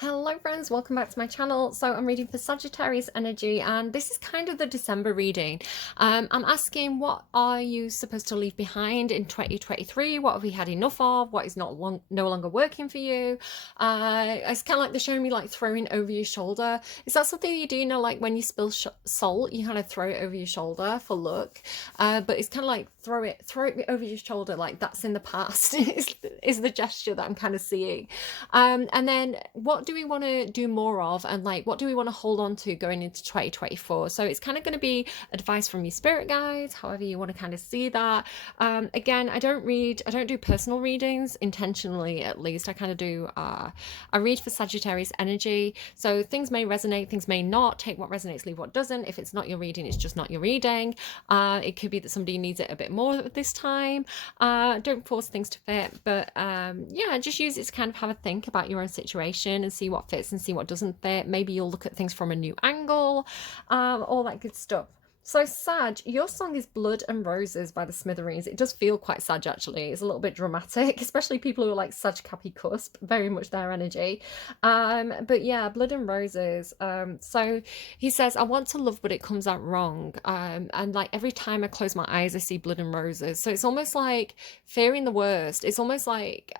Hello friends, welcome back to my channel. So I'm reading for Sagittarius energy and this is kind of the December reading. I'm asking, what are you supposed to leave behind in 2023? What have we had enough of? What is no longer working for you? It's kind of like they're showing me like throwing over your shoulder. Is that something you do, like when you spill salt, you kind of throw it over your shoulder for luck? But it's kind of like throw it over your shoulder, like that's in the past is the gesture that I'm kind of seeing. And then what do we want to do more of, and like what do we want to hold on to going into 2024? So it's kind of going to be advice from your spirit guides, however you want to kind of see that. Again, I don't do personal readings intentionally, at least. I kind of do I read for Sagittarius energy, so things may resonate, things may not. Take what resonates, leave what doesn't. If it's not your reading, it's just not your reading. It could be that somebody needs it a bit more this time. Don't force things to fit, but yeah, just use it to kind of have a think about your own situation and see what fits and see what doesn't fit. Maybe you'll look at things from a new angle, all that good stuff. So Sag, your song is Blood and Roses by the Smithereens. It does feel quite Sag, actually. It's a little bit dramatic, especially people who are like Sag Cappy Cusp, very much their energy. But yeah, Blood and Roses. So he says, I want to love, but it comes out wrong. And like every time I close my eyes, I see blood and roses. So it's almost like fearing the worst. It's almost like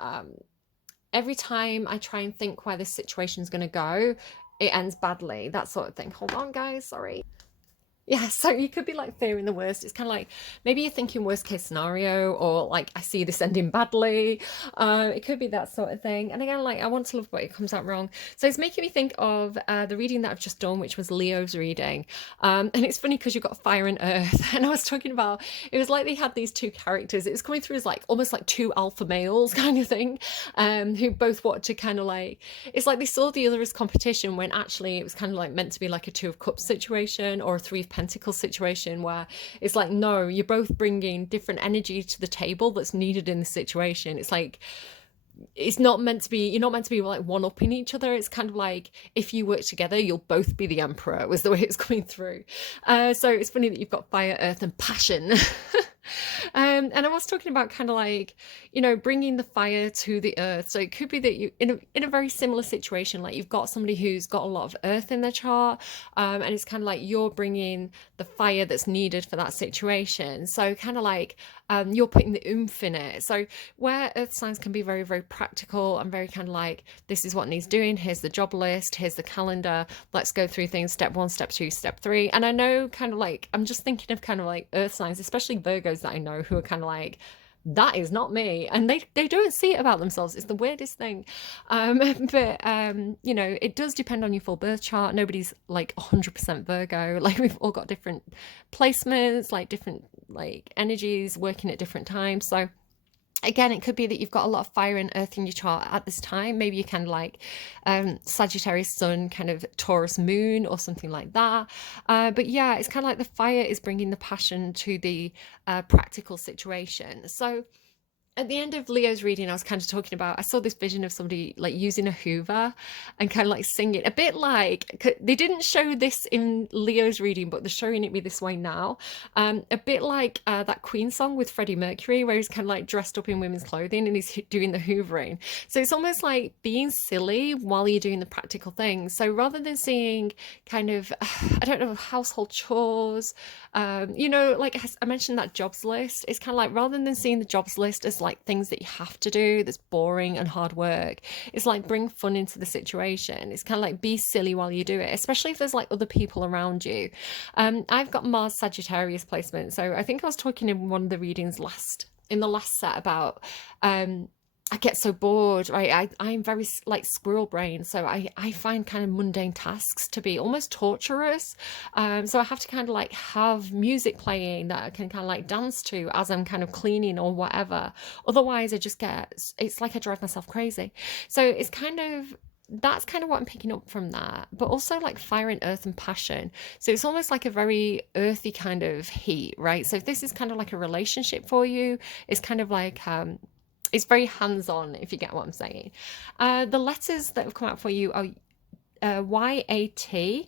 every time I try and think where this situation is going to go, it ends badly, that sort of thing. Hold on, guys, sorry. Yeah, so you could be like fearing the worst. It's kind of like maybe you're thinking worst case scenario, or like I see this ending badly. It could be that sort of thing. And again, like I want to love, but it comes out wrong. So it's making me think of the reading that I've just done, which was Leo's reading. And it's funny because you've got fire and earth. And I was talking about, it was like they had these two characters. It was coming through as like almost like two alpha males kind of thing, who both wanted to kind of like, it's like they saw the other as competition when actually it was kind of like meant to be like a two of cups situation or a three of pentacles situation, where it's like, no, you're both bringing different energy to the table that's needed in the situation. It's like, it's not meant to be, you're not meant to be like one upping each other. It's kind of like, if you work together, you'll both be the emperor, was the way it's coming through. So it's funny that you've got fire, earth and passion. And I was talking about kind of like, bringing the fire to the earth. So it could be that you in a very similar situation, like you've got somebody who's got a lot of earth in their chart, and it's kind of like you're bringing the fire that's needed for that situation. So kind of like you're putting the oomph in it. So where earth signs can be very, very practical and very kind of like, this is what needs doing. Here's the job list. Here's the calendar. Let's go through things. Step 1, step 2, step 3. And I know kind of like, I'm just thinking of kind of like earth signs, especially Virgos that I know, who are kind of like, that is not me, and they don't see it about themselves. It's the weirdest thing. But it does depend on your full birth chart. Nobody's like 100% Virgo. Like we've all got different placements, like different like energies working at different times. So again, it could be that you've got a lot of fire and earth in your chart at this time. Maybe you kind of like Sagittarius sun, kind of Taurus moon or something like that. But yeah, it's kind of like the fire is bringing the passion to the practical situation. So at the end of Leo's reading, I was kind of talking about, I saw this vision of somebody like using a Hoover and kind of like singing, a bit like, they didn't show this in Leo's reading, but they're showing it me this way now. A bit like that Queen song with Freddie Mercury, where he's kind of like dressed up in women's clothing and he's doing the Hoovering. So it's almost like being silly while you're doing the practical things. So rather than seeing kind of, I don't know, household chores, like I mentioned that jobs list, it's kind of like, rather than seeing the jobs list as like things that you have to do that's boring and hard work, it's like bring fun into the situation. It's kind of like be silly while you do it, especially if there's like other people around you. I've got Mars Sagittarius placement, so I think I was talking in one of the readings in the last set about I get so bored, right? I'm very like squirrel brain. So I find kind of mundane tasks to be almost torturous. So I have to kind of like have music playing that I can kind of like dance to as I'm kind of cleaning or whatever. Otherwise it's like I drive myself crazy. So it's kind of, that's kind of what I'm picking up from that, but also like fire and earth and passion. So it's almost like a very earthy kind of heat, right? So if this is kind of like a relationship for you, it's kind of like, it's very hands-on, if you get what I'm saying. The letters that have come out for you are YAT.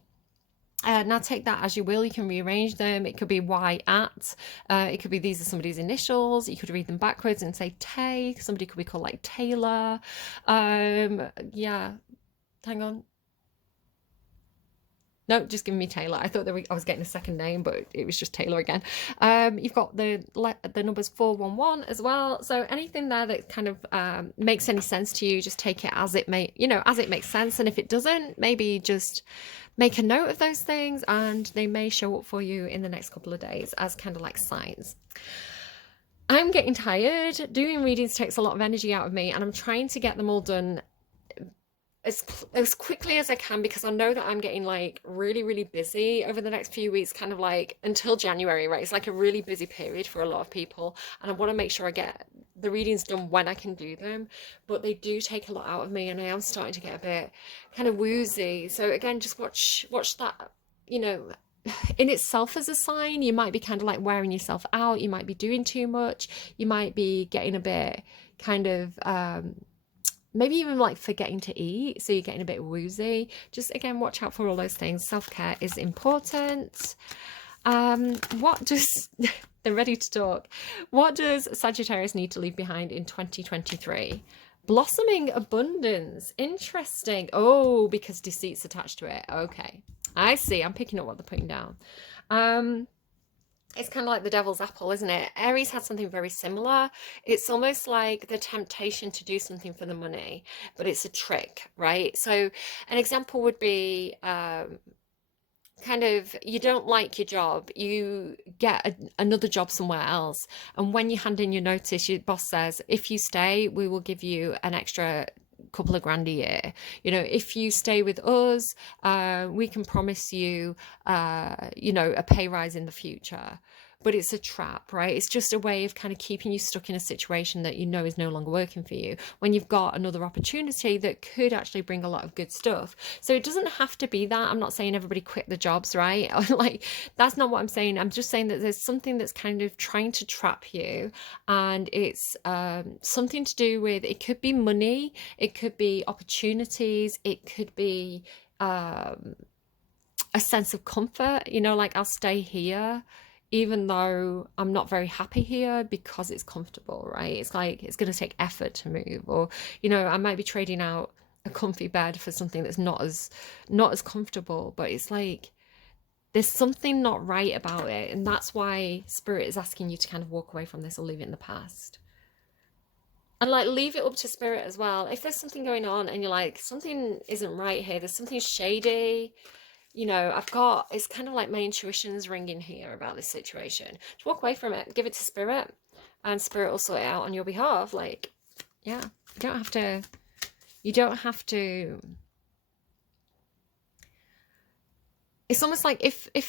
Now take that as you will. You can rearrange them. It could be Y at. It could be these are somebody's initials. You could read them backwards and say Tay. Somebody could be called like Taylor. Yeah. hang on. No, just give me Taylor. I thought I was getting a second name, but it was just Taylor again. You've got the numbers 411 as well. So anything there that kind of makes any sense to you, just take it as it may, as it makes sense. And if it doesn't, maybe just make a note of those things, and they may show up for you in the next couple of days as kind of like signs. I'm getting tired. Doing readings takes a lot of energy out of me, and I'm trying to get them all done as quickly as I can, because I know that I'm getting like really, really busy over the next few weeks, kind of like until January, right? It's like a really busy period for a lot of people, and I want to make sure I get the readings done when I can do them, but they do take a lot out of me, and I am starting to get a bit kind of woozy. So again, just watch that, in itself as a sign. You might be kind of like wearing yourself out, you might be doing too much, you might be getting a bit kind of maybe even like forgetting to eat, so you're getting a bit woozy. Just again, watch out for all those things. Self-care is important. What does they're ready to talk. What does Sagittarius need to leave behind in 2023? Blossoming abundance. Interesting. Oh, because deceit's attached to it. Okay, I see. I'm picking up what they're putting down. It's kind of like the devil's apple, isn't it? Aries had something very similar. It's almost like the temptation to do something for the money, but it's a trick, right? So an example would be kind of, you don't like your job, you get another job somewhere else, and when you hand in your notice, your boss says, if you stay, we will give you an extra couple of grand a year. If you stay with us, we can promise you a pay rise in the future. But it's a trap, right? It's just a way of kind of keeping you stuck in a situation that is no longer working for you, when you've got another opportunity that could actually bring a lot of good stuff. So it doesn't have to be that. I'm not saying everybody quit the jobs, right? Like, that's not what I'm saying. I'm just saying that there's something that's kind of trying to trap you, and it's something to do with, it could be money, it could be opportunities, it could be a sense of comfort, like, I'll stay here even though I'm not very happy here, because it's comfortable, right? It's like, it's going to take effort to move, or I might be trading out a comfy bed for something that's not as comfortable, but it's like there's something not right about it, and that's why Spirit is asking you to kind of walk away from this or leave it in the past. And like, leave it up to Spirit as well. If there's something going on and you're like, something isn't right here, there's something shady, it's kind of like my intuition's ringing here about this situation. Just walk away from it, give it to Spirit, and Spirit will sort it out on your behalf. Like, yeah, you don't have to. It's almost like if a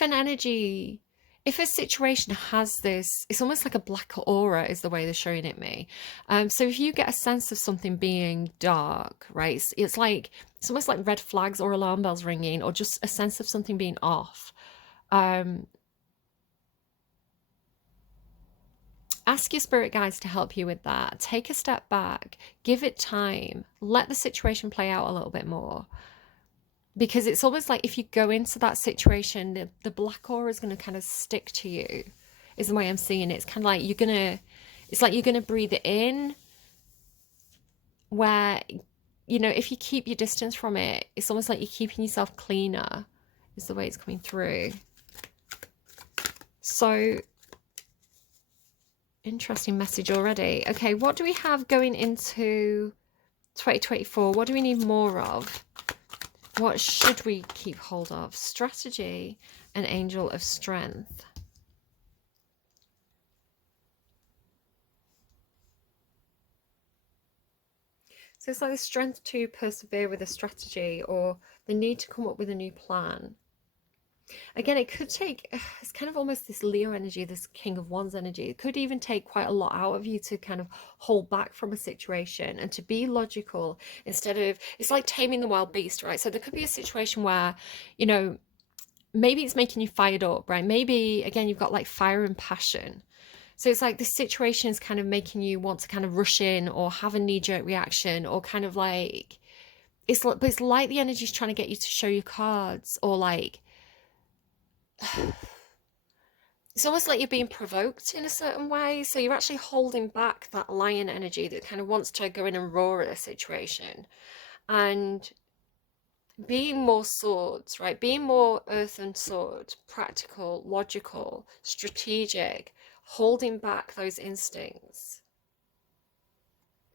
situation has this, it's almost like a black aura is the way they're showing it me. So if you get a sense of something being dark, right, it's almost like red flags or alarm bells ringing, or just a sense of something being off. Ask your spirit guides to help you with that. Take a step back, give it time, let the situation play out a little bit more. Because it's almost like if you go into that situation, the black aura is going to kind of stick to you, is the way I'm seeing it. It's kind of like you're going to breathe it in, where, if you keep your distance from it, it's almost like you're keeping yourself cleaner, is the way it's coming through. So, interesting message already. Okay, what do we have going into 2024? What do we need more of? What should we keep hold of? Strategy and Angel of Strength. So it's like the strength to persevere with a strategy, or the need to come up with a new plan. Again, it could take, it's kind of almost this Leo energy, this King of Wands energy. It could even take quite a lot out of you to kind of hold back from a situation and to be logical instead of, it's like taming the wild beast, right? So there could be a situation where, maybe it's making you fired up, right? Maybe, again, you've got like fire and passion. So it's like this situation is kind of making you want to kind of rush in or have a knee-jerk reaction, or kind of like, it's like the energy is trying to get you to show your cards, or like, it's almost like you're being provoked in a certain way. So you're actually holding back that lion energy that kind of wants to go in and roar at a situation. And being more swords, right? Being more earth and sword, practical, logical, strategic, holding back those instincts.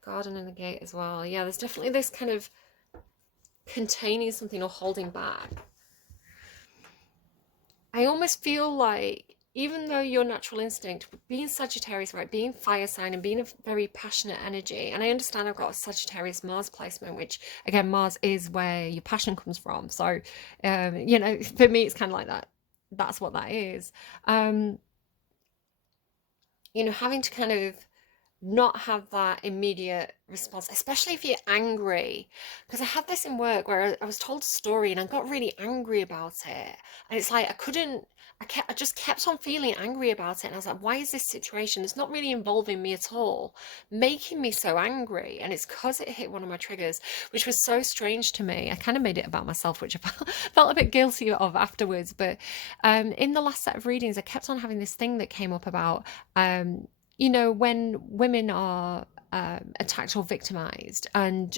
Garden in the gate as well. Yeah, there's definitely this kind of containing something or holding back. I almost feel like, even though your natural instinct, being Sagittarius, right, being fire sign and being a very passionate energy, and I understand I've got a Sagittarius Mars placement, which again, Mars is where your passion comes from. So, you know, for me, it's kind of like that. That's what that is. Um, you know, having to kind of not have that immediate response, especially if you're angry. Because I had this in work where I was told a story and I got really angry about it. And it's like I just kept on feeling angry about it. And I was like, why is this situation? It's not really involving me at all, making me so angry. And it's because it hit one of my triggers, which was so strange to me. I kind of made it about myself, which I felt a bit guilty of afterwards. But in the last set of readings, I kept on having this thing that came up about you know, when women are attacked or victimized, and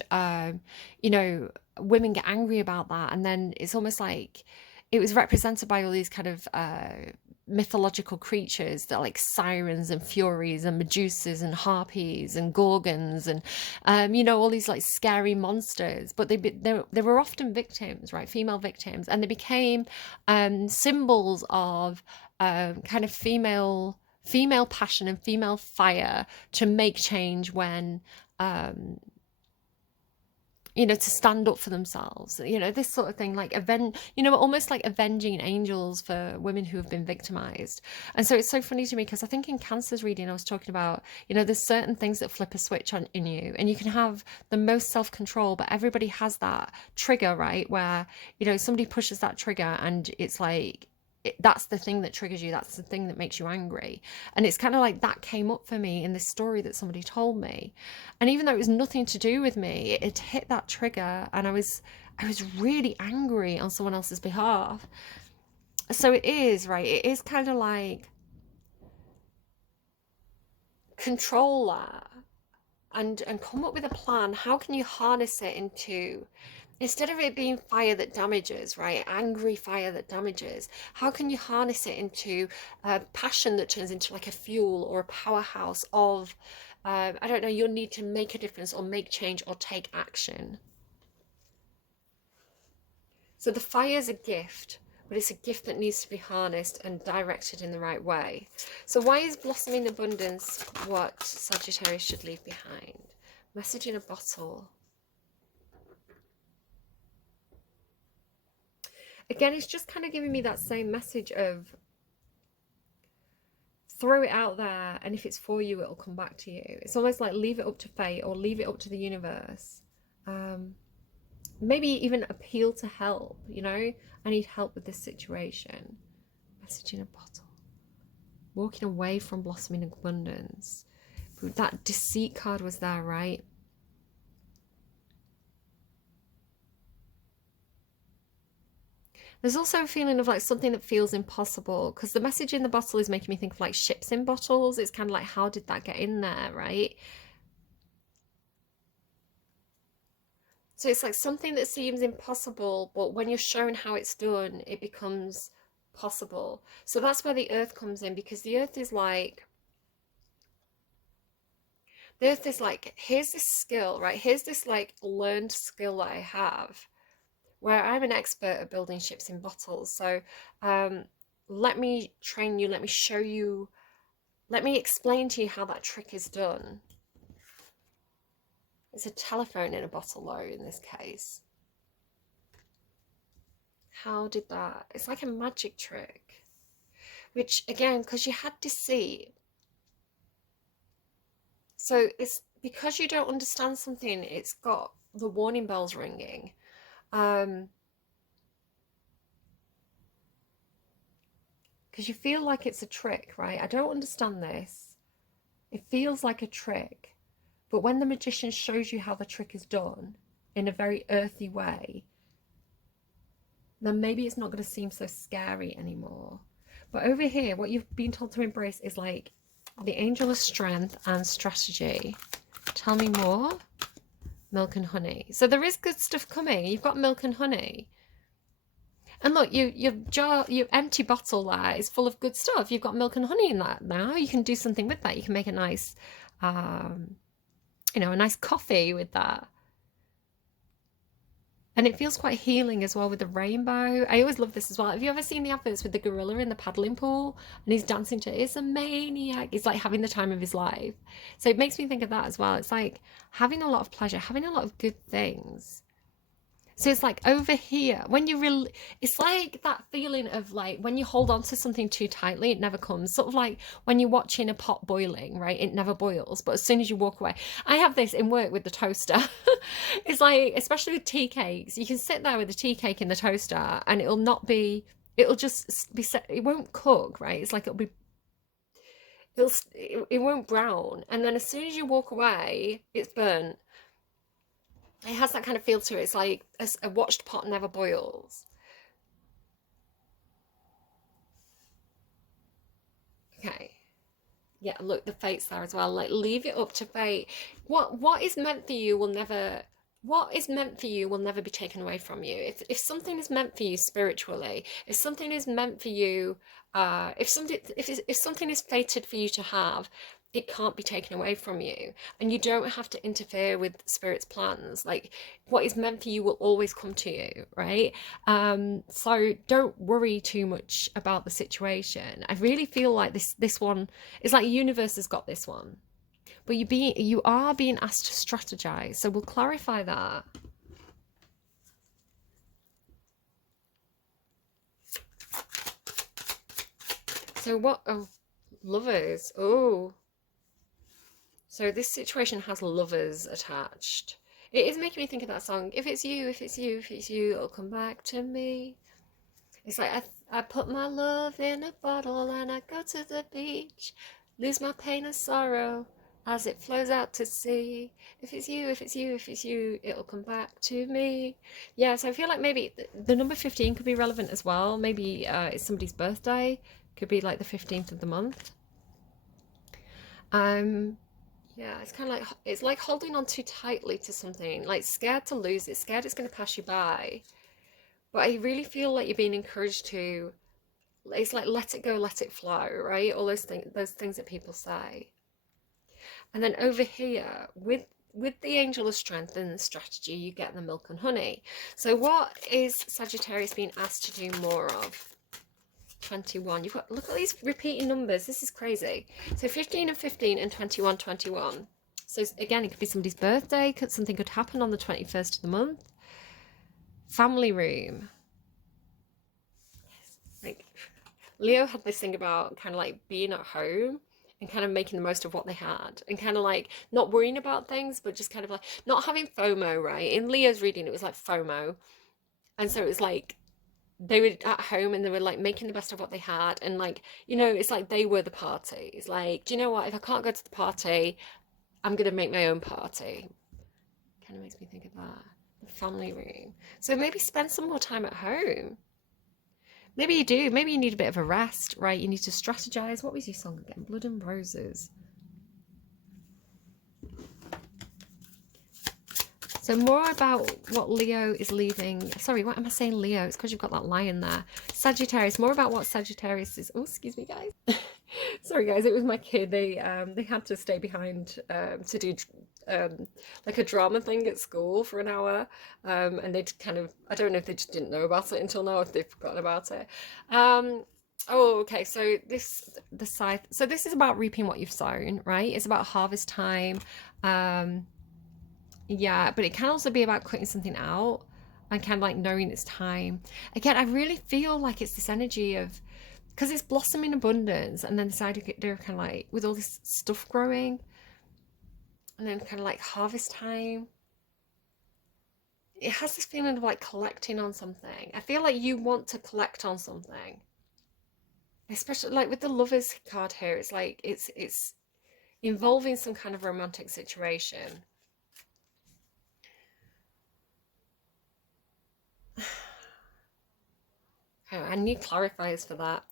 you know, women get angry about that, and then it's almost like it was represented by all these kind of mythological creatures that are like sirens and furies and medusas and harpies and gorgons and you know, all these like scary monsters, but they were often victims, right, female victims, and they became symbols of kind of female passion and female fire to make change when you know, to stand up for themselves, you know, this sort of thing, like you know, almost like avenging angels for women who have been victimized. And so it's so funny to me because I think in Cancer's reading I was talking about, you know, there's certain things that flip a switch on in you, and you can have the most self-control, but everybody has that trigger, right, where, you know, somebody pushes that trigger and it's like that's the thing that triggers you, that's the thing that makes you angry. And it's kind of like that came up for me in this story that somebody told me, and even though it was nothing to do with me, it hit that trigger, and I was really angry on someone else's behalf. So it is, right, it is kind of like control that, and come up with a plan. How can you harness it into, instead of it being fire that damages, right, angry fire that damages, how can you harness it into passion that turns into like a fuel or a powerhouse of I don't know, you'll need to make a difference or make change or take action. So the fire is a gift, but it's a gift that needs to be harnessed and directed in the right way. So why is blossoming abundance what Sagittarius should leave behind? Message in a bottle. Again, it's just kind of giving me that same message of throw it out there, and if it's for you, it'll come back to you. It's almost like leave it up to fate or leave it up to the universe. Maybe even appeal to help, you know, I need help with this situation. Message in a bottle. Walking away from blossoming abundance. But that deceit card was there, right? There's also a feeling of like something that feels impossible, because the message in the bottle is making me think of like ships in bottles. It's kind of like, how did that get in there, right? So it's like something that seems impossible, but when you're shown how it's done, it becomes possible. So that's where the earth comes in, because the earth is like, here's this skill, right? Here's this like learned skill that I have, where I'm an expert at building ships in bottles. So let me train you, let me show you, let me explain to you how that trick is done. It's a telephone in a bottle though, in this case. How did that? It's like a magic trick. Which, again, because you had deceit. So it's because you don't understand something, it's got the warning bells ringing. Because you feel like it's a trick, right? I don't understand this. It feels like a trick. But when the magician shows you how the trick is done in a very earthy way, then maybe it's not going to seem so scary anymore. But over here, what you've been told to embrace is like the angel of strength and strategy. Tell me more. Milk and honey. So there is good stuff coming. You've got milk and honey. And look, your empty bottle there is full of good stuff. You've got milk and honey in that now. You can do something with that. You can make a nice, a nice coffee with that. And it feels quite healing as well with the rainbow. I always love this as well. Have you ever seen the adverts with the gorilla in the paddling pool and he's dancing to it? It's a maniac. He's like having the time of his life. So it makes me think of that as well. It's like having a lot of pleasure, having a lot of good things. So it's like over here, when you it's like that feeling of like when you hold on to something too tightly, it never comes. Sort of like when you're watching a pot boiling, right? It never boils, but as soon as you walk away. I have this in work with the toaster. It's like, especially with tea cakes, you can sit there with a tea cake in the toaster and it'll just be set, it won't cook, right? It's like it won't brown. And then as soon as you walk away, it's burnt. It has that kind of feel to it. It's like a watched pot never boils. Okay. Yeah, look, the fate's there as well. Like, leave it up to fate. What is meant for you will never what is meant for you will never be taken away from you. If something is meant for you spiritually, if something is meant for you, if something is fated for you to have, it can't be taken away from you. And you don't have to interfere with spirit's plans. Like, what is meant for you will always come to you, right? So don't worry too much about the situation. I really feel like this one is like universe has got this one. But you are being asked to strategize. So we'll clarify that. So what? Oh, lovers. Oh. So this situation has lovers attached. It is making me think of that song. If it's you, if it's you, if it's you, it'll come back to me. It's like I put my love in a bottle and I go to the beach, lose my pain and sorrow as it flows out to sea. If it's you, if it's you, if it's you, it'll come back to me. Yeah, so I feel like maybe the number 15 could be relevant as well. Maybe it's somebody's birthday. Could be like the 15th of the month. Um, yeah, it's like holding on too tightly to something, like scared to lose it, scared it's going to pass you by. But I really feel like you're being encouraged to, it's like let it go, let it flow, right? All those things that people say. And then over here, with the angel of strength and the strategy, you get the milk and honey. So what is Sagittarius being asked to do more of? 21. You've got, look at these repeating numbers. This is crazy. So 15 and 15 and 21, 21. So again, it could be somebody's birthday. Something could happen on the 21st of the month. Family room. Like, Leo had this thing about kind of like being at home and kind of making the most of what they had and kind of like not worrying about things, but just kind of like not having FOMO, right? In Leo's reading, it was like FOMO. And so it was like they were at home and they were like making the best of what they had. And like, it's like they were the party. It's like, do you know what? If I can't go to the party, I'm going to make my own party. Kind of makes me think of that. The family room. So maybe spend some more time at home. Maybe you do. Maybe you need a bit of a rest, right? You need to strategize. What was your song again? Blood and Roses. So more about what Leo is leaving. Sorry, what am I saying Leo? It's because you've got that lion there. Sagittarius. More about what Sagittarius is. Oh, excuse me, guys. Sorry, guys. It was my kid. They had to stay behind to do like a drama thing at school for an hour. And they'd kind of, I don't know if they just didn't know about it until now, if they've forgotten about it. Oh, okay. So the scythe. So this is about reaping what you've sown, right? It's about harvest time. Yeah, but it can also be about cutting something out and kind of like knowing it's time. Again, I really feel like it's this energy of, because it's blossoming abundance and then they're kind of like with all this stuff growing and then kind of like harvest time. It has this feeling of like collecting on something. I feel like you want to collect on something. Especially like with the lovers card here, it's like it's involving some kind of romantic situation. Oh, I need clarifiers for that.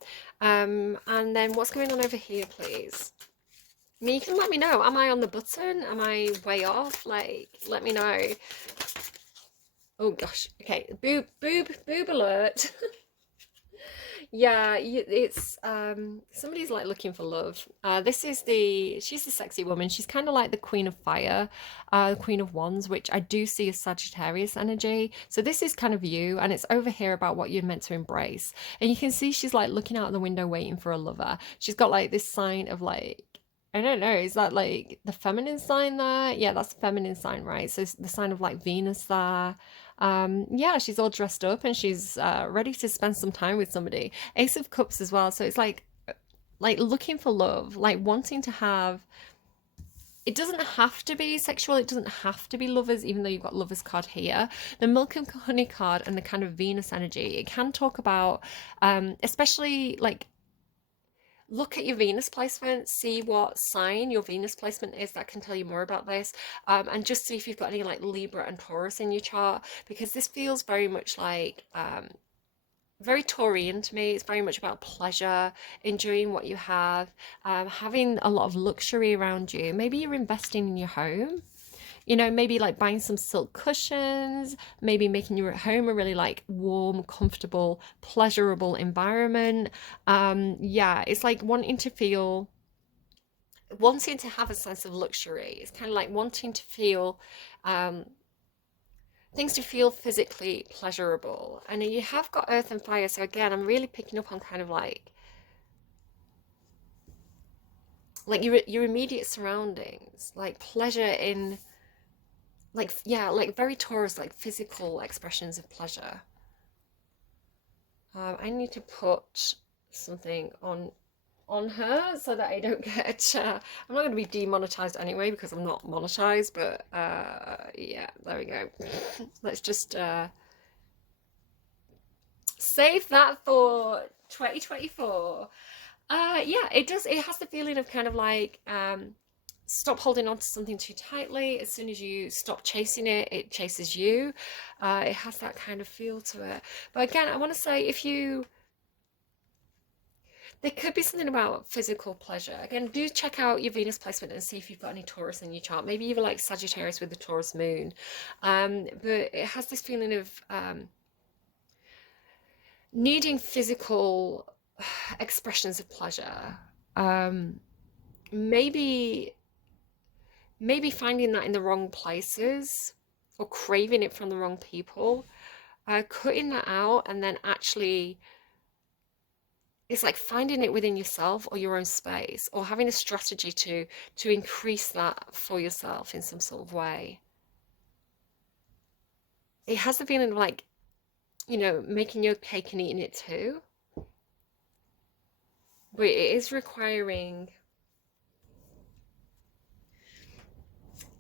And then what's going on over here, please? You can let me know. Am I on the button? Am I way off? Like, let me know. Oh gosh. Okay. Boob alert. Yeah, it's somebody's like looking for love. She's the sexy woman. She's kind of like the Queen of Fire, the Queen of Wands, which I do see as Sagittarius energy. So this is kind of you, and it's over here about what you're meant to embrace. And you can see she's like looking out the window waiting for a lover. She's got like this sign of like, I don't know, is that like the feminine sign there? Yeah, that's the feminine sign, right? So it's the sign of like Venus there. Yeah, she's all dressed up and she's ready to spend some time with somebody. Ace of Cups as well. So it's like looking for love, like wanting to have, it doesn't have to be sexual, it doesn't have to be lovers, even though you've got lovers card here. The Milk and Honey card and the kind of Venus energy, it can talk about especially like look at your Venus placement, see what sign your Venus placement is. That can tell you more about this. And just see if you've got any like Libra and Taurus in your chart, because this feels very much like very Taurian to me. It's very much about pleasure, enjoying what you have, having a lot of luxury around you. Maybe you're investing in your home. You know, maybe like buying some silk cushions, maybe making your home a really like warm, comfortable, pleasurable environment. Yeah, it's like wanting to have a sense of luxury. It's kind of like wanting to feel um, things to feel physically pleasurable. And you have got earth and fire. So again, I'm really picking up on kind of like your immediate surroundings, like pleasure in like yeah, like very Taurus, like physical expressions of pleasure. I need to put something on her so that I don't get. I'm not going to be demonetized anyway because I'm not monetized. But yeah, there we go. Let's just save that for 2024. Yeah, it does. It has the feeling of kind of like stop holding on to something too tightly. As soon as you stop chasing it, it chases you. It has that kind of feel to it. But again, I want to say there could be something about physical pleasure. Again, do check out your Venus placement and see if you've got any Taurus in your chart. Maybe even like Sagittarius with the Taurus moon. But it has this feeling of needing physical expressions of pleasure. Um, maybe finding that in the wrong places or craving it from the wrong people, cutting that out, and then actually it's like finding it within yourself or your own space, or having a strategy to increase that for yourself in some sort of way. It has the feeling of like, you know, making your cake and eating it too, but it is requiring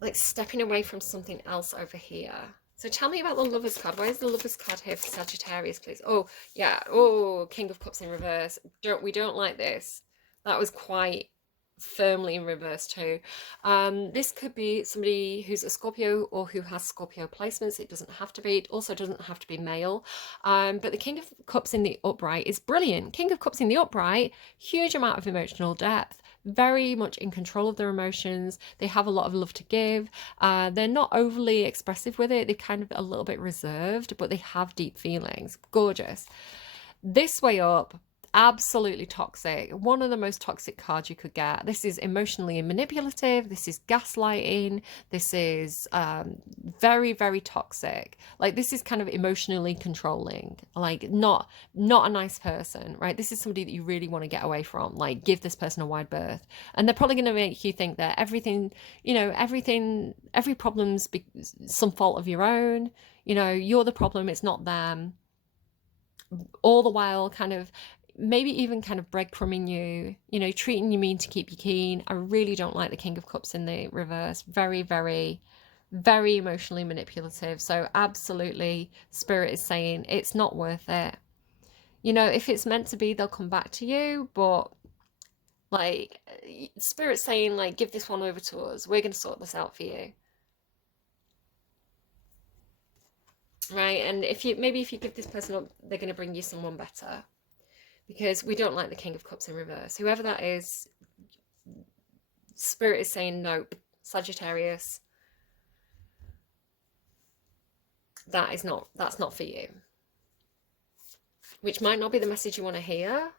like stepping away from something else over here. So tell me about the Lovers card. Where's the Lovers card here for Sagittarius, please? Oh, yeah. Oh, King of Cups in reverse. We don't like this. That was quite firmly in reverse too. This could be somebody who's a Scorpio or who has Scorpio placements. It doesn't have to be. It also doesn't have to be male. But the King of Cups in the upright is brilliant. King of Cups in the upright, huge amount of emotional depth, very much in control of their emotions. They have a lot of love to give. They're not overly expressive with it. They're kind of a little bit reserved, but they have deep feelings. Gorgeous. This way up, absolutely toxic. One of the most toxic cards you could get. This is emotionally manipulative. This is gaslighting. This is very, very toxic. Like this is kind of emotionally controlling. Like not a nice person, right? This is somebody that you really want to get away from. Like give this person a wide berth, and they're probably going to make you think that everything, you know, every problem's some fault of your own. You know, you're the problem. It's not them. All the while, kind of maybe even kind of breadcrumbing you, you know, treating you mean to keep you keen. I really don't like the King of Cups in the reverse. Very, very, very emotionally manipulative. So absolutely, Spirit is saying it's not worth it. You know, if it's meant to be, they'll come back to you. But like, Spirit's saying, like, give this one over to us. We're going to sort this out for you. Right? And if you give this person up, they're going to bring you someone better. Because we don't like the King of Cups in reverse. Whoever that is, Spirit is saying nope, Sagittarius, that's not for you. Which might not be the message you want to hear,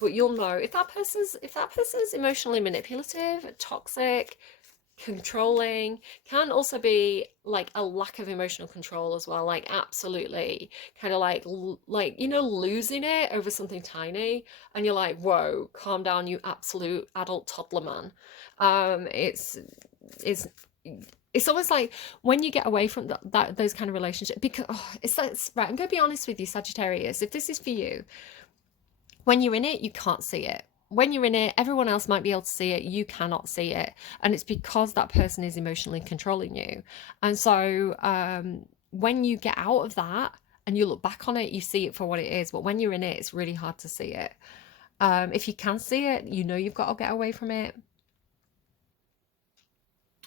but you'll know if that person's emotionally manipulative, toxic, controlling. Can also be like a lack of emotional control as well, like absolutely kind of like losing it over something tiny, and you're like, whoa, calm down, you absolute adult toddler man. It's it's almost like when you get away from those kind of relationships, because it's right, I'm gonna be honest with you, Sagittarius, if this is for you, when you're in it, you can't see it. When you're in it, everyone else might be able to see it. You cannot see it. And it's because that person is emotionally controlling you. And so when you get out of that and you look back on it, you see it for what it is. But when you're in it, it's really hard to see it. If you can see it, you know you've got to get away from it.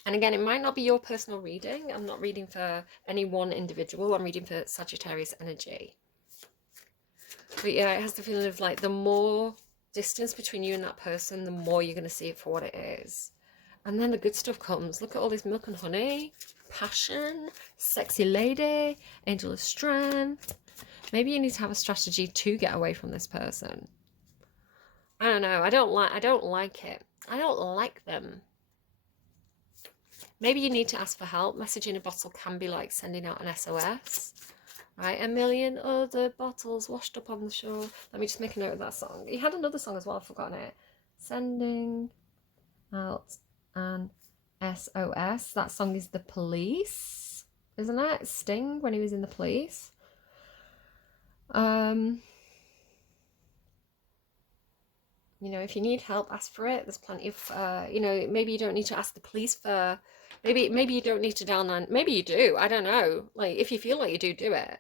And again, it might not be your personal reading. I'm not reading for any one individual. I'm reading for Sagittarius energy. But yeah, it has the feeling of like the more distance between you and that person, the more you're going to see it for what it is. And then the good stuff comes. Look at all this milk and honey, passion, sexy lady, angel of strength. Maybe you need to have a strategy to get away from this person. I don't know. I don't like it. I don't like them. Maybe you need to ask for help. Message in a bottle can be like sending out an SOS. Right, a million other bottles washed up on the shore. Let me just make a note of that song. He had another song as well, I've forgotten it. Sending out an SOS. That song is The Police, isn't it? Sting, when he was in the police. You know, if you need help, ask for it. There's plenty of, you know, maybe you don't need to ask the police for, maybe you don't need to down on, maybe you do, I don't know. Like, if you feel like you do, do it.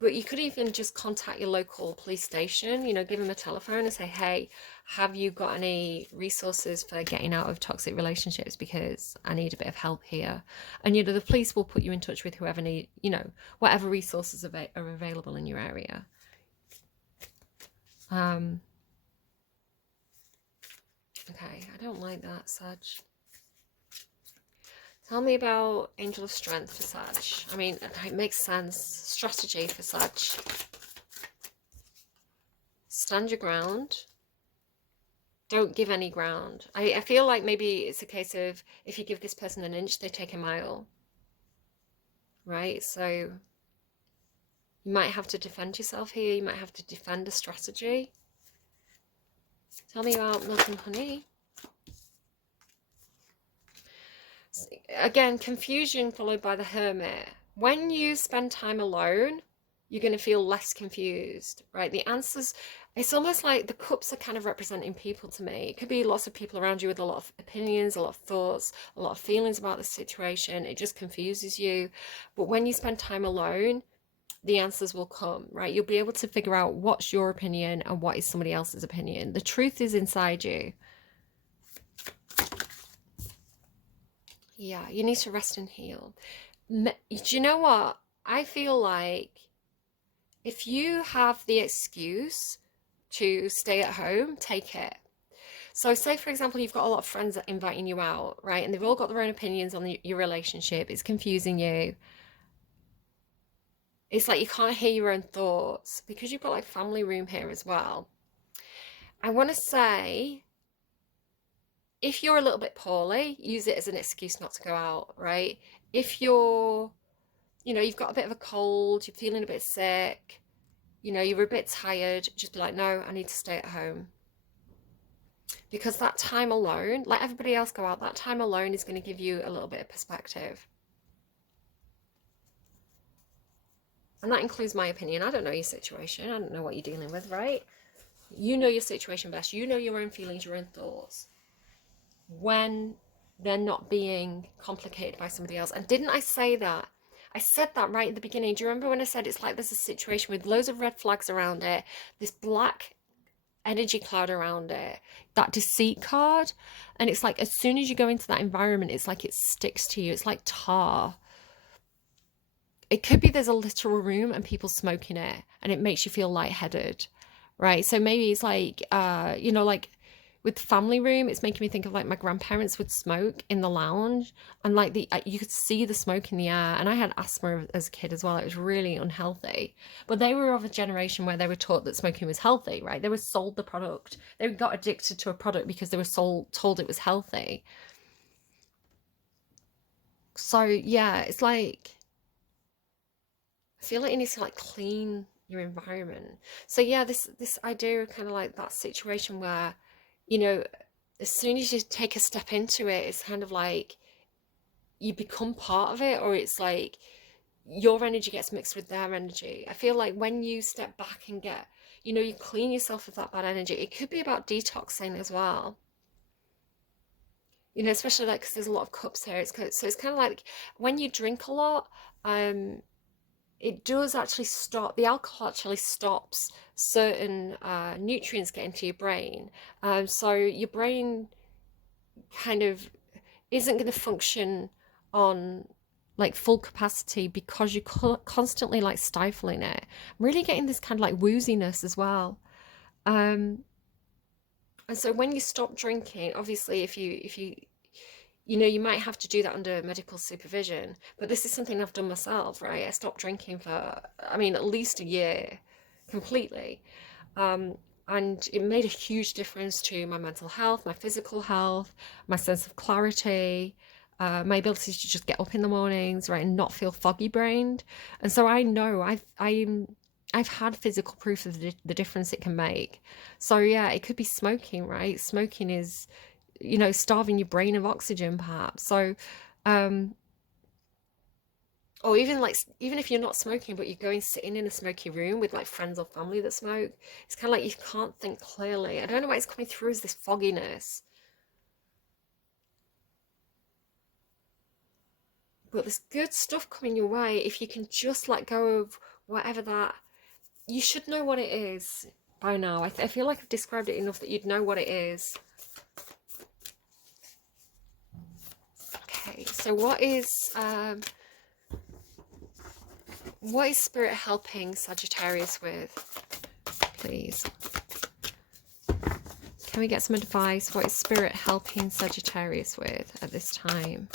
But you could even just contact your local police station, you know, give them a telephone and say, hey, have you got any resources for getting out of toxic relationships? Because I need a bit of help here. And, you know, the police will put you in touch with whoever need, you know, whatever resources are available in your area. Okay, I don't like that, Sag. Tell me about Angel of Strength for Sag. I mean, it makes sense. Strategy for Sag. Stand your ground. Don't give any ground. I feel like maybe it's a case of if you give this person an inch, they take a mile. Right? So you might have to defend yourself here. You might have to defend a strategy. Tell me about milk and honey. Again, confusion followed by the hermit. When you spend time alone, you're going to feel less confused, right? The answers, it's almost like the cups are kind of representing people to me. It could be lots of people around you with a lot of opinions, a lot of thoughts, a lot of feelings about the situation. It just confuses you. But when you spend time alone, the answers will come, right? You'll be able to figure out what's your opinion and what is somebody else's opinion. The truth is inside you. Yeah, you need to rest and heal. Do you know what? I feel like if you have the excuse to stay at home, take it. So say, for example, you've got a lot of friends that are inviting you out, right? And they've all got their own opinions on your relationship. It's confusing you. It's like you can't hear your own thoughts because you've got like family room here as well. I want to say, if you're a little bit poorly, use it as an excuse not to go out, right? If you're, you know, you've got a bit of a cold, you're feeling a bit sick, you know, you're a bit tired, just be like, no, I need to stay at home. Because that time alone, let everybody else go out, that time alone is going to give you a little bit of perspective. And that includes my opinion. I don't know your situation. I don't know what you're dealing with, right? You know your situation best. You know your own feelings, your own thoughts. When they're not being complicated by somebody else. And didn't I say that? I said that right at the beginning. Do you remember when I said it's like there's a situation with loads of red flags around it, this black energy cloud around it, that deceit card, and it's like as soon as you go into that environment, it's like it sticks to you. It's like tar. It could be there's a literal room and people smoking it and it makes you feel lightheaded, right? So maybe it's like, you know, like with family room, it's making me think of like my grandparents would smoke in the lounge, and like you could see the smoke in the air. And I had asthma as a kid as well. It was really unhealthy. But they were of a generation where they were taught that smoking was healthy, right? They were sold the product. They got addicted to a product because they were told it was healthy. So yeah, it's like I feel like you need to like clean your environment. So yeah, this idea of kind of like that situation where, you know, as soon as you take a step into it, it's kind of like you become part of it, or it's like your energy gets mixed with their energy. I feel like when you step back and get, you know, you clean yourself of that bad energy, it could be about detoxing as well. You know, especially like because there's a lot of cups here. So it's kind of like when you drink a lot, um, it does actually stop, the alcohol actually stops certain nutrients getting to your brain. So your brain kind of isn't going to function on like full capacity because you're constantly like stifling it. I'm really getting this kind of like wooziness as well. Um, and so when you stop drinking, obviously if you you know, you might have to do that under medical supervision, but this is something I've done myself, right? I stopped drinking for, I mean, at least a year completely. Um, and it made a huge difference to my mental health, my physical health, my sense of clarity, my ability to just get up in the mornings, right, and not feel foggy brained. And so I know I've had physical proof of the difference it can make. So yeah, it could be smoking, right? Smoking is, you know, starving your brain of oxygen perhaps. So um or even like even if you're not smoking but you're going sitting in a smoky room with like friends or family that smoke, it's kind of like you can't think clearly. I don't know why it's coming through as this fogginess, but there's good stuff coming your way if you can just let go of whatever that, you should know what it is by now. I feel like I've described it enough that you'd know what it is. Okay, so what is Spirit helping Sagittarius with, please? Can we get some advice? What is Spirit helping Sagittarius with at this time?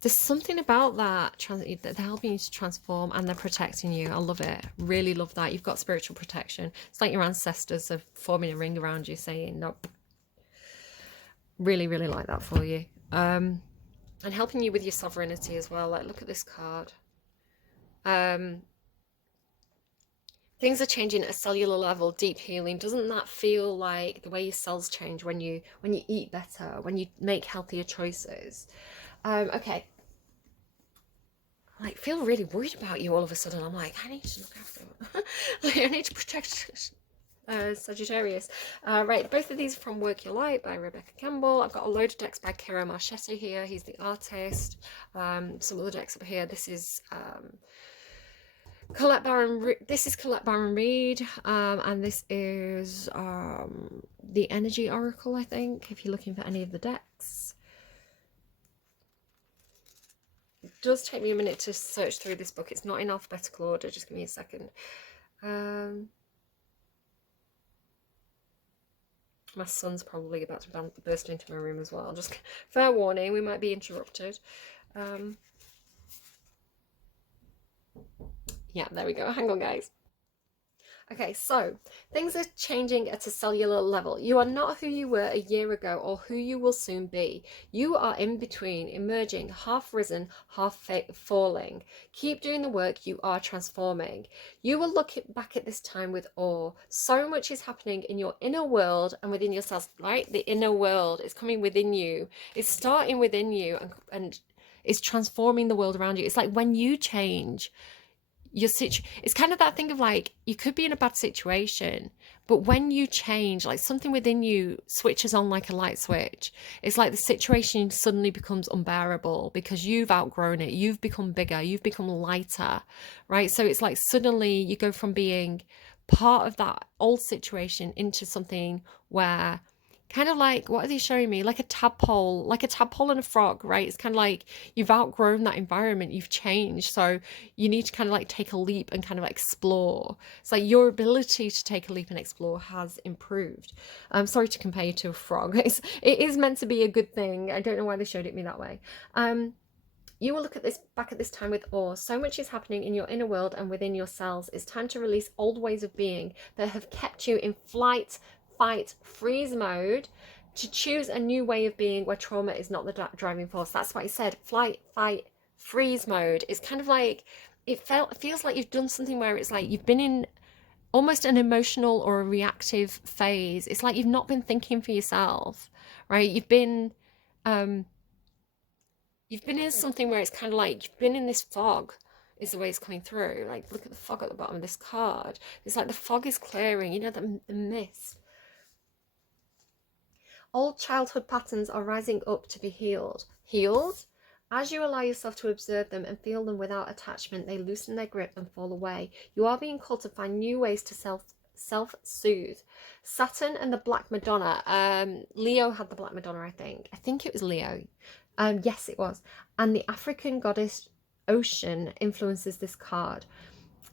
There's something about that they're helping you to transform and they're protecting you. I love it. Really love that. You've got spiritual protection. It's like your ancestors are forming a ring around you saying, nope. Really, really like that for you. And helping you with your sovereignty as well. Like, look at this card. Things are changing at a cellular level, deep healing. Doesn't that feel like the way your cells change when you eat better, when you make healthier choices? Okay. I like feel really worried about you all of a sudden. I'm like, I need to look after you. Like, I need to protect Sagittarius. Right, both of these are from Work Your Light by Rebecca Campbell. I've got a load of decks by Kiro Marchetti here. He's the artist. Some other decks up here. This is Colette Baron. This is Colette Baron Reed, and this is the Energy Oracle, I think. If you're looking for any of the decks, it does take me a minute to search through this book. It's not in alphabetical order. Just give me a second. My son's probably about to burst into my room as well. Just fair warning, we might be interrupted. Yeah, there we go. Hang on, guys. Okay, so things are changing at a cellular level. You are not who you were a year ago or who you will soon be. You are in between, emerging, half risen, half falling. Keep doing the work, you are transforming. You will look back at this time with awe. So much is happening in your inner world and within yourself, right? The inner world is coming within you. It's starting within you and it's transforming the world around you. It's like when you change, it's kind of that thing of like, you could be in a bad situation, but when you change, like something within you switches on like a light switch. It's like the situation suddenly becomes unbearable because you've outgrown it, you've become bigger, you've become lighter, right? So it's like suddenly you go from being part of that old situation into something where kind of like, what are they showing me? Like a tadpole and a frog, right? It's kind of like you've outgrown that environment, you've changed. So you need to kind of like take a leap and kind of explore. It's like your ability to take a leap and explore has improved. I'm sorry to compare you to a frog. It is meant to be a good thing. I don't know why they showed it me that way. You will look at this back at this time with awe. So much is happening in your inner world and within your cells. It's time to release old ways of being that have kept you in flight, fight, freeze mode, to choose a new way of being where trauma is not the driving force. That's what I said. Flight, fight, freeze mode. It's kind of like it feels like you've done something where it's like you've been in almost an emotional or a reactive phase. It's like you've not been thinking for yourself, right? Um You've been in something where it's kind of like you've been in this fog, is the way it's coming through. Like, look at the fog at the bottom of this card. It's like the fog is clearing, you know, the mist. Old childhood patterns are rising up to be healed. Healed? As you allow yourself to observe them and feel them without attachment, they loosen their grip and fall away. You are being called to find new ways to self-soothe. Saturn and the Black Madonna. Leo had the Black Madonna, I think. I think it was Leo. Yes, it was. And the African goddess Ocean influences this card.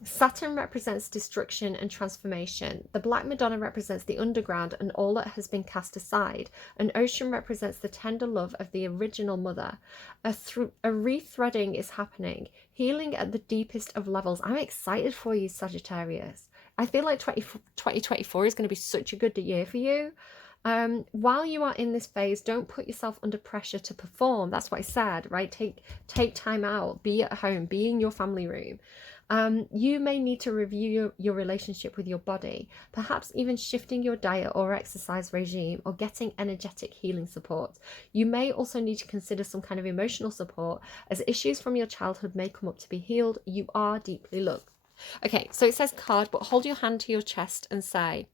Saturn represents destruction and transformation. The Black Madonna represents the underground and all that has been cast aside. And Ocean represents the tender love of the original mother. A rethreading is happening, healing at the deepest of levels. I'm excited for you, Sagittarius. I feel like 2024 is going to be such a good year for you. While you are in this phase, don't put yourself under pressure to perform. That's what I said, right? Take time out, be at home, be in your family room. You may need to review your relationship with your body, perhaps even shifting your diet or exercise regime or getting energetic healing support. You may also need to consider some kind of emotional support as issues from your childhood may come up to be healed. You are deeply loved. Okay, so it says card, but hold your hand to your chest and say,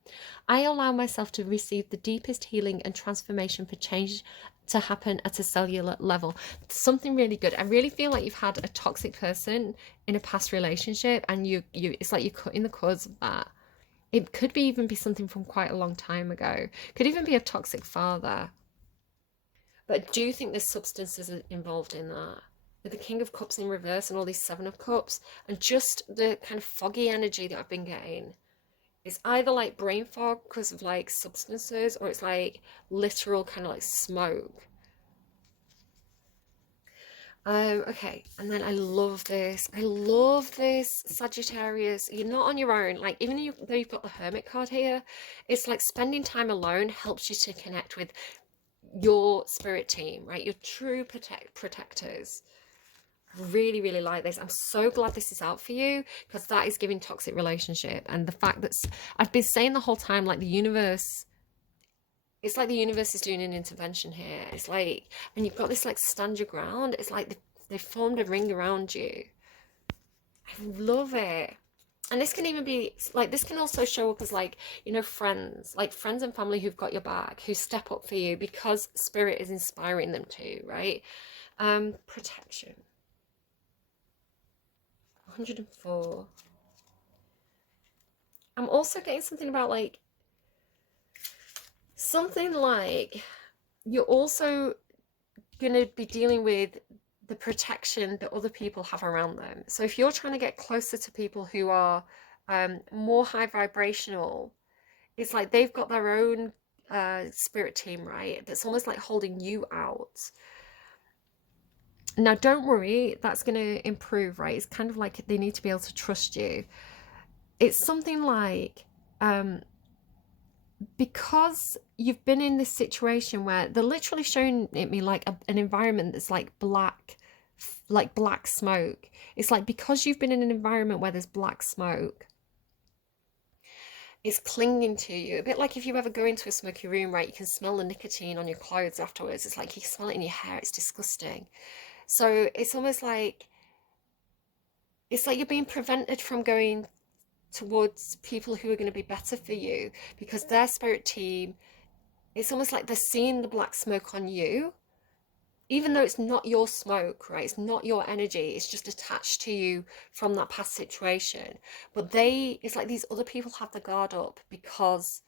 I allow myself to receive the deepest healing and transformation for change to happen at a cellular level. Something really good. I really feel like you've had a toxic person in a past relationship and you it's like you're cutting the cords of that. It could be even be something from quite a long time ago. Could even be a toxic father. But I do think there's substances involved in that. With the King of Cups in reverse and all these Seven of Cups, and just the kind of foggy energy that I've been getting. It's either like brain fog because of like substances, or it's like literal kind of like smoke. Okay, and then I love this. I love this, Sagittarius. You're not on your own. Like, even though you've got the Hermit card here, it's like spending time alone helps you to connect with your spirit team, right? Your true protectors. Really, really like this. I'm so glad this is out for you, because that is giving toxic relationship. And the fact that I've been saying the whole time, like, the universe, it's like the universe is doing an intervention here. It's like, and you've got this like stand your ground. It's like they formed a ring around you. I love it. And this can even be like, this can also show up as like, you know, friends, like friends and family who've got your back, who step up for you because spirit is inspiring them to, right? Protection. 104. I'm also getting something about like you're also going to be dealing with the protection that other people have around them. So if you're trying to get closer to people who are more high vibrational, it's like they've got their own spirit team, right? That's almost like holding you out. Now, don't worry, that's going to improve, right? It's kind of like they need to be able to trust you. It's something like, because you've been in this situation where they're literally showing it me like an environment that's like black smoke. It's like, because you've been in an environment where there's black smoke, it's clinging to you. A bit like if you ever go into a smoky room, right? You can smell the nicotine on your clothes afterwards. It's like you can smell it in your hair. It's disgusting. So it's almost like, it's like you're being prevented from going towards people who are going to be better for you, because their spirit team, it's almost like they're seeing the black smoke on you, even though it's not your smoke, right? It's not your energy. It's just attached to you from that past situation. But it's like these other people have the guard up because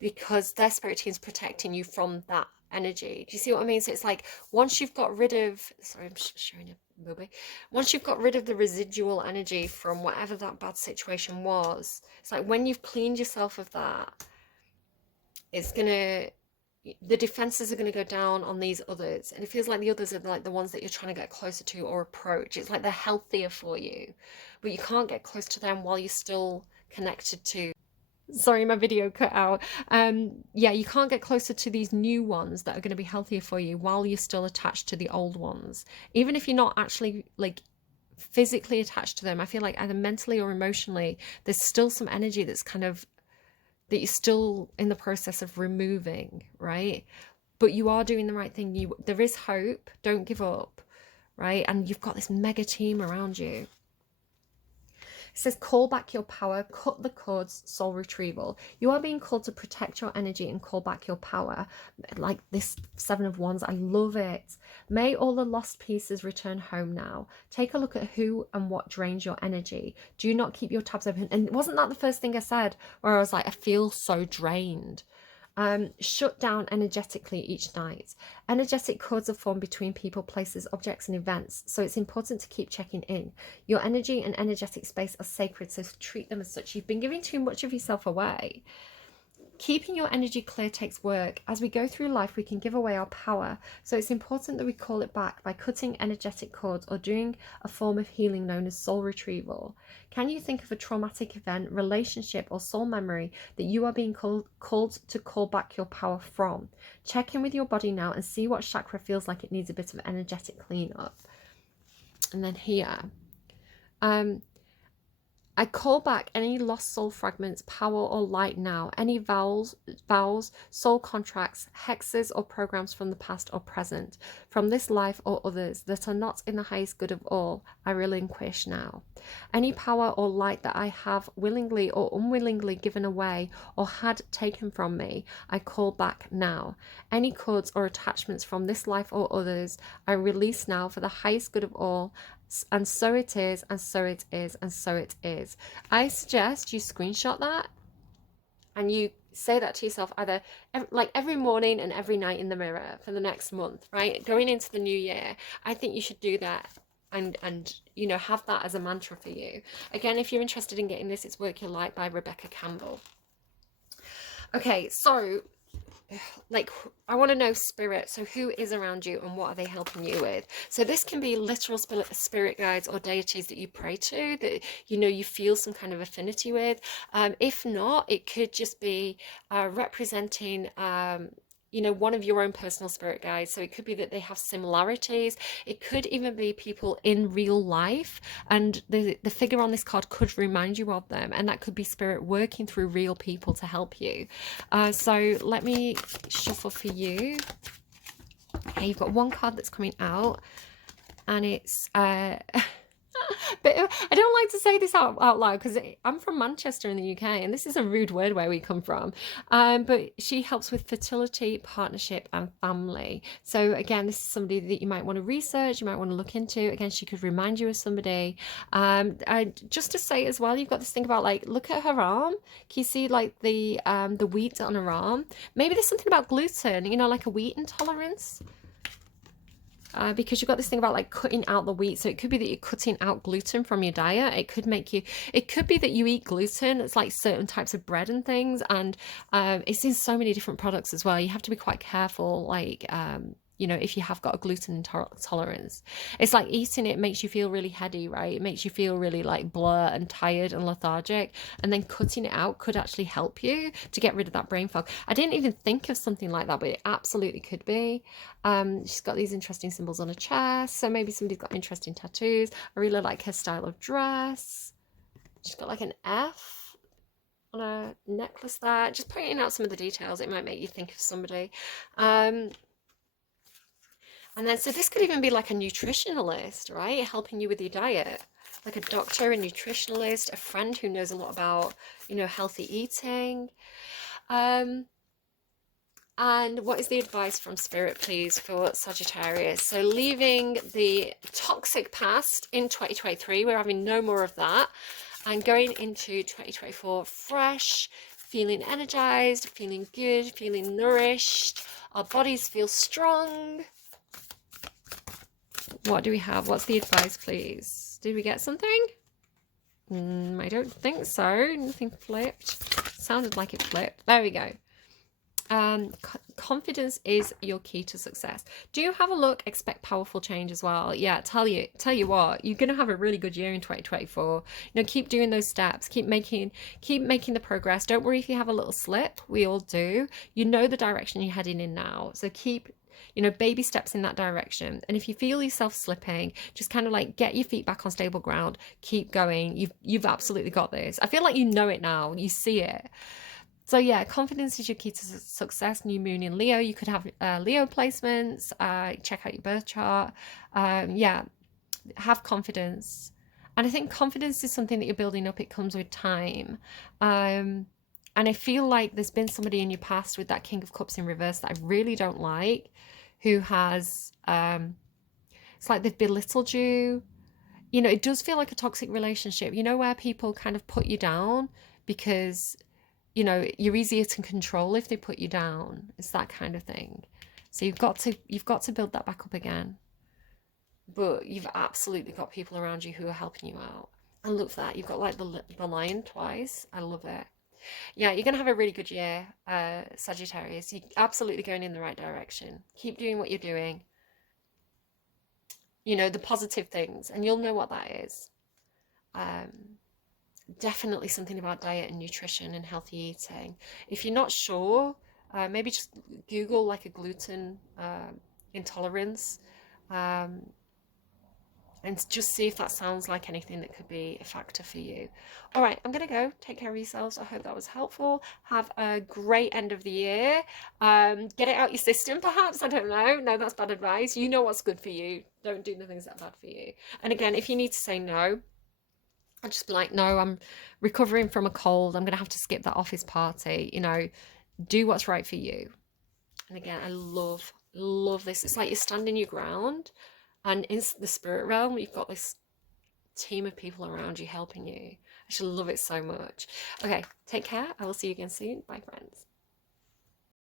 because their spirit team's protecting you from that energy. Do you see what I mean? So it's like once you've got rid of, sorry, I'm showing a movie. Once you've got rid of the residual energy from whatever that bad situation was, it's like when you've cleaned yourself of that, it's gonna, the defenses are going to go down on these others, and it feels like the others are like the ones that you're trying to get closer to or approach. It's like they're healthier for you, but you can't get close to them while you're still connected to, sorry, my video cut out. Yeah, you can't get closer to these new ones that are going to be healthier for you while you're still attached to the old ones, even if you're not actually like physically attached to them. I feel like either mentally or emotionally there's still some energy that's kind of, that you're still in the process of removing, right? But you are doing the right thing. There is hope. Don't give up, right? And you've got this mega team around you. It says, call back your power, cut the cords, soul retrieval. You are being called to protect your energy and call back your power. Like this Seven of Wands, I love it. May all the lost pieces return home now. Take a look at who and what drains your energy. Do not keep your tabs open. And wasn't that the first thing I said, where I was like, I feel so drained? Shut down energetically each night. Energetic cords are formed between people, places, objects, and events, so it's important to keep checking in. Your energy and energetic space are sacred, so treat them as such. You've been giving too much of yourself away. Keeping your energy clear takes work. As we go through life, we can give away our power, so it's important that we call it back by cutting energetic cords or doing a form of healing known as soul retrieval. Can you think of a traumatic event, relationship, or soul memory that you are being called to call back your power from? Check in with your body now and see what chakra feels like it needs a bit of energetic cleanup. And then here, I call back any lost soul fragments, power or light now, any vows, soul contracts, hexes or programs from the past or present, from this life or others that are not in the highest good of all, I relinquish now. Any power or light that I have willingly or unwillingly given away or had taken from me, I call back now. Any cords or attachments from this life or others, I release now for the highest good of all. And so it is, and so it is, and so it is. I suggest you screenshot that and you say that to yourself either like every morning and every night in the mirror for the next month, right? Going into the new year, I think you should do that and you know, have that as a mantra for you. Again, if you're interested in getting this, it's Work Your Light by Rebecca Campbell. Okay, so like I want to know spirit, so who is around you and what are they helping you with? So this can be literal spirit guides or deities that you pray to, that you know you feel some kind of affinity with. If not, it could just be representing you know, one of your own personal spirit guides. So it could be that they have similarities. It could even be people in real life, and the figure on this card could remind you of them, and that could be spirit working through real people to help you. So let me shuffle for you. Okay, you've got one card that's coming out, and it's but I don't like to say this out loud because I'm from Manchester in the UK, and this is a rude word where we come from. But she helps with fertility, partnership, and family. So again, this is somebody that you might want to research, you might want to look into. Again, she could remind you of somebody. Just to say as well, you've got this thing about, like, look at her arm. Can you see like the wheat on her arm? Maybe there's something about gluten, you know, like a wheat intolerance. Because you've got this thing about like cutting out the wheat, so it could be that you're cutting out gluten from your diet. It could make you, it could be that you eat gluten. It's like certain types of bread and things, and it's in so many different products as well. You have to be quite careful, like you know, if you have got a gluten intolerance. It's like eating it makes you feel really heady, right? It makes you feel really like blur and tired and lethargic, and then cutting it out could actually help you to get rid of that brain fog. I didn't even think of something like that, but it absolutely could be. She's got these interesting symbols on her chest, so maybe somebody's got interesting tattoos. I really like her style of dress. She's got like an F on a necklace there. Just pointing out some of the details, it might make you think of somebody. And then, so this could even be like a nutritionalist, right? Helping you with your diet. Like a doctor, a nutritionalist, a friend who knows a lot about, you know, healthy eating. And what is the advice from Spirit, please, for Sagittarius? So leaving the toxic past in 2023, we're having no more of that. And going into 2024 fresh, feeling energized, feeling good, feeling nourished. Our bodies feel strong. What do we have? What's the advice, please? Did we get something? I don't think so. Nothing flipped. Sounded like it flipped. There we go. Confidence is your key to success. Do have a look. Expect powerful change as well. Yeah, tell you what, you're gonna have a really good year in 2024. You know, keep doing those steps. Keep making the progress. Don't worry if you have a little slip. We all do. You know the direction you're heading in now. So keep, you know, baby steps in that direction. And if you feel yourself slipping, just kind of like get your feet back on stable ground. Keep going. You've absolutely got this. I feel like you know it now. You see it. So yeah, confidence is your key to success. New moon in Leo. You could have Leo placements. Check out your birth chart. Yeah, have confidence. And I think confidence is something that you're building up. It comes with time. And I feel like there's been somebody in your past with that King of Cups in reverse that I really don't like, who has, it's like they've belittled you. You know, it does feel like a toxic relationship, you know, where people kind of put you down because, you know, you're easier to control if they put you down. It's that kind of thing. So you've got to build that back up again. But you've absolutely got people around you who are helping you out. I love that. You've got like the lion twice. I love it. Yeah, you're gonna have a really good year, Sagittarius. You're absolutely going in the right direction. Keep doing what you're doing. You know, the positive things, and you'll know what that is. Definitely something about diet and nutrition and healthy eating. If you're not sure, maybe just Google like a gluten intolerance, and just see if that sounds like anything that could be a factor for you. All right, I'm gonna go. Take care of yourselves. I hope that was helpful. Have a great end of the year. Get it out your system, perhaps. I don't know. No, that's bad advice. You know what's good for you. Don't do the things that are bad for you. And again, if you need to say no, I'll just be like, no, I'm recovering from a cold. I'm gonna have to skip that office party. You know, do what's right for you. And again, I love this. It's like you're standing your ground, and in the spirit realm, you've got this team of people around you helping you. I just love it so much. Okay, take care. I will see you again soon. Bye, friends.